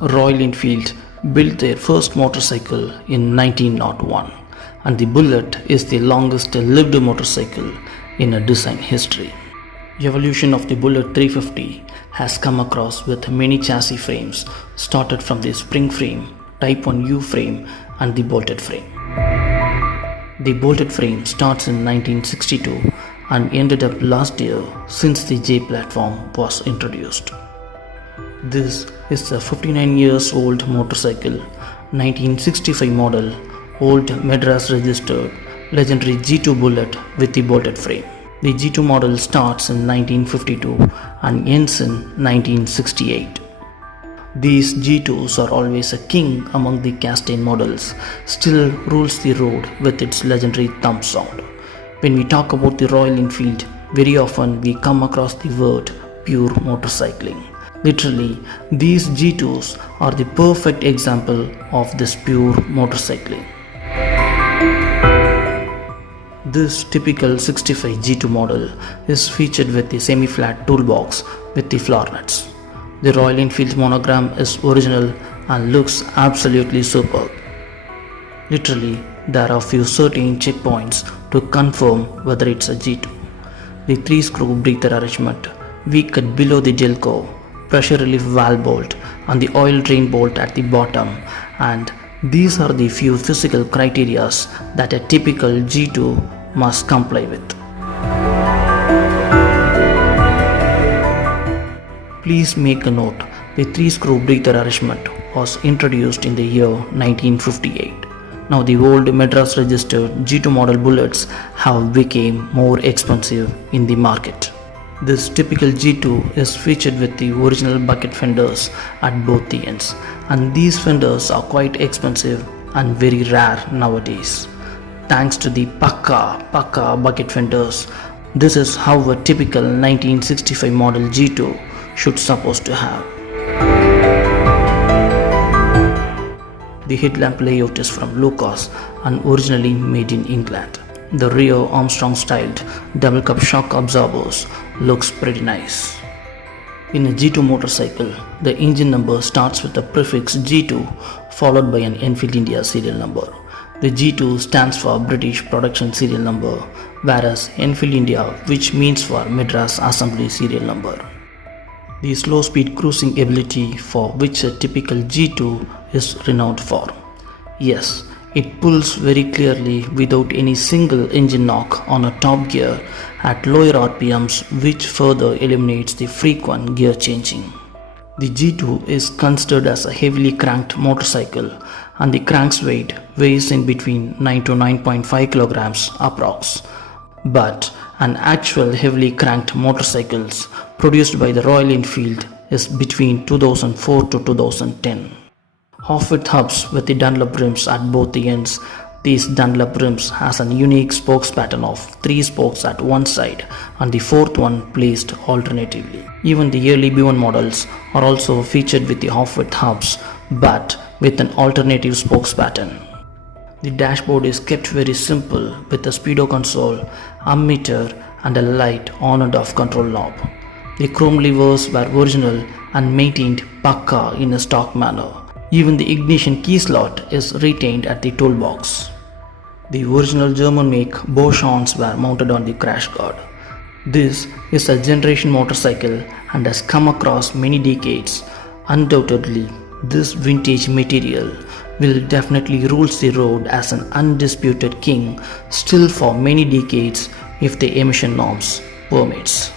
Royal Enfield built their first motorcycle in 1901, and the Bullet is the longest lived motorcycle in a design history. Evolution of the Bullet 350 has come across with many chassis frames, started from the spring frame, Type 1U frame and the bolted frame. The bolted frame starts in 1962 and ended up last year since the J platform was introduced. This is a 59 years old motorcycle, 1965 model, old Madras registered, legendary G2 Bullet with the bolted frame. The G2 model starts in 1952 and ends in 1968. These G2s are always a king among the cast-iron models, still rules the road with its legendary thump sound. When we talk about the Royal Enfield, very often we come across the word pure motorcycling. Literally, these G2s are the perfect example of this pure motorcycling. This typical 65 G2 model is featured with the semi-flat toolbox with the floor nuts. The Royal Enfield monogram is original and looks absolutely superb. Literally, there are few certain checkpoints to confirm whether it's a G2. The 3-screw breather arrangement, V-cut below the gel core, pressure relief valve bolt and the oil drain bolt at the bottom, and these are the few physical criteria that a typical G2 must comply with. Please make a note, the 3-screw breather arrangement was introduced in the year 1958. Now the old Madras registered G2 model bullets have become more expensive in the market. This typical G2 is featured with the original bucket fenders at both the ends, and these fenders are quite expensive and very rare nowadays. Thanks to the Pakka bucket fenders, this is how a typical 1965 model G2 should supposed to have. The headlamp layout is from Lucas and originally made in England. The rear Armstrong styled double cup shock absorbers looks pretty nice. In a G2 motorcycle, the engine number starts with the prefix G2 followed by an Enfield India serial number. The G2 stands for British Production Serial Number, whereas Enfield India, which means for Madras Assembly Serial Number. The slow speed cruising ability for which a typical G2 is renowned for. Yes, it pulls very clearly without any single engine knock on a top gear at lower RPMs, which further eliminates the frequent gear changing. The G2 is considered as a heavily cranked motorcycle and the crank's weight weighs in between 9 to 9.5 kilograms approx. But an actual heavily cranked motorcycles produced by the Royal Enfield is between 2004 to 2010. Half-width hubs with the Dunlop rims at both the ends. These Dunlop rims has a unique spokes pattern of 3 spokes at one side and the 4th one placed alternatively. Even the early B1 models are also featured with the half-width hubs but with an alternative spokes pattern. The dashboard is kept very simple with a speedo console, ammeter and a light on and off control knob. The chrome levers were original and maintained Pakka in a stock manner. Even the ignition key slot is retained at the toolbox. The original German make Bosch horns were mounted on the crash guard. This is a generation motorcycle and has come across many decades. Undoubtedly, this vintage material will definitely rule the road as an undisputed king still for many decades if the emission norms permits.